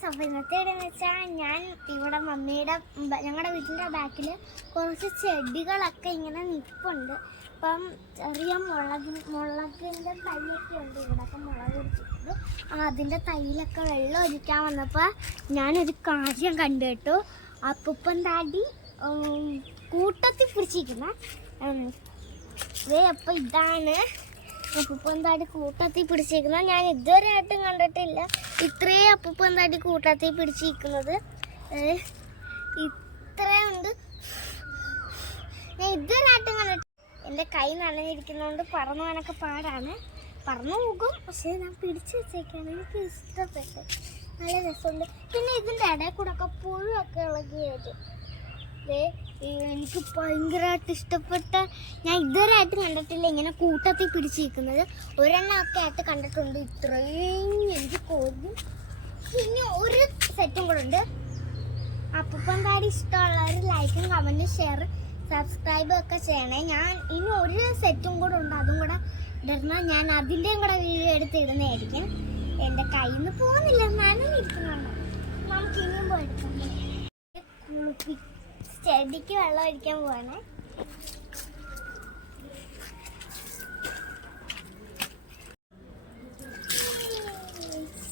Guys, അപ്പോൾ ഇന്നത്തെ ഇടയെന്ന് വെച്ചാൽ ഞാൻ ഇവിടെ ഞങ്ങളുടെ വീട്ടിൻ്റെ ബാക്കിൽ കുറച്ച് ചെടികളൊക്കെ ഇങ്ങനെ നിൽപ്പുണ്ട്. അപ്പം ചെറിയ മുളകിൻ്റെ തൈയൊക്കെ ഉണ്ട്. ഇവിടെയൊക്കെ മുളക് പിടിച്ചിട്ടുണ്ട്. അതിൻ്റെ തൈയിലൊക്കെ വെള്ളം ഒഴിക്കാൻ വന്നപ്പോൾ ഞാനൊരു കാര്യം കണ്ടു കേട്ടു. അപ്പൂപ്പൻ താടി കൂട്ടത്തിൽ പിടിച്ചിരിക്കുന്ന അപ്പോൾ ഇതാണ് അപ്പൂപ്പൻ താടി കൂട്ടത്തിൽ പിടിച്ചിരിക്കുന്നത്. ഞാൻ ഇതുവരെ ആയിട്ടും കണ്ടിട്ടില്ല ഇത്രയും അപ്പൂപ്പൻ താടി കൂട്ടത്തിൽ പിടിച്ചിരിക്കുന്നത്. ഇത്രയുണ്ട്, ഞാൻ ഇതുവരെ ആയിട്ടും കണ്ടിട്ടില്ല. എൻ്റെ കൈ നനഞ്ഞിരിക്കുന്നതുകൊണ്ട് പറന്നു പോകാനൊക്കെ പാടാണ്. പറന്നു പോകും, പക്ഷേ ഞാൻ പിടിച്ചു വെച്ചേക്കാണ്. എനിക്ക് ഇഷ്ടപ്പെട്ടു, നല്ല രസമുണ്ട്. പിന്നെ ഇതിൻ്റെ ഇടയിൽ കൂടെ ഒക്കെ പുഴുവൊക്കെ ഇളകി വരും. എനിക്ക് ഭയങ്കരമായിട്ട് ഇഷ്ടപ്പെട്ട, ഞാൻ ഇതുവരെ ആയിട്ട് കണ്ടിട്ടില്ല ഇങ്ങനെ കൂട്ടത്തിൽ പിടിച്ചിരിക്കുന്നത്. ഒരെണ്ണമൊക്കെ ആയിട്ട് കണ്ടിട്ടുണ്ട്. ഇത്രയും എനിക്ക് തോന്നി. പിന്നെ ഒരു സെറ്റും കൂടെ ഉണ്ട്. അപ്പൂപ്പൻ താടി ഇഷ്ടമുള്ളവർ ലൈക്കും കമൻറ്റും ഷെയർ സബ്സ്ക്രൈബും ഒക്കെ ചെയ്യണേ. ഞാൻ ഇനി ഒരു സെറ്റും കൂടെ ഉണ്ട്, അതും കൂടെ ഇടണം. ഞാൻ അതിൻ്റെയും കൂടെ വീഡിയോ എടുത്ത് ഇടുന്നതായിരിക്കും. എൻ്റെ കയ്യിൽ നിന്ന് പോകുന്നില്ല, നനഞ്ഞിരിക്കുന്നുണ്ട്. നമുക്ക് ഇനിയും പോയെടുക്കാം. ചെടിക്ക് വെള്ളം ഒഴിക്കാൻ പോവാണ്.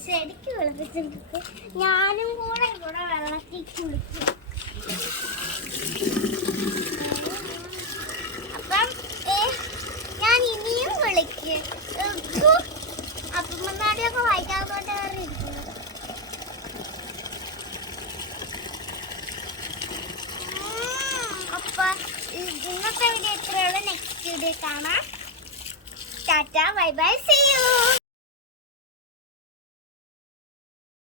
ചെടിക്ക് വെള്ളപ്പിച്ചിട്ട് ഞാനും കൂടെ വെള്ളത്തിൽ കുളിക്കും. അപ്പം ഞാൻ ഇനിയും വിളിക്കും. അപ്പം നാടിയൊക്കെ വായിക്കാൻ കൊണ്ട് ഇരിക്കുന്നു. ഇന്നത്തെ വീഡിയോ ഇത്രയുള്ള. നെക്സ്റ്റ് വീഡിയോ കാണാം. Tata, bye bye, see U.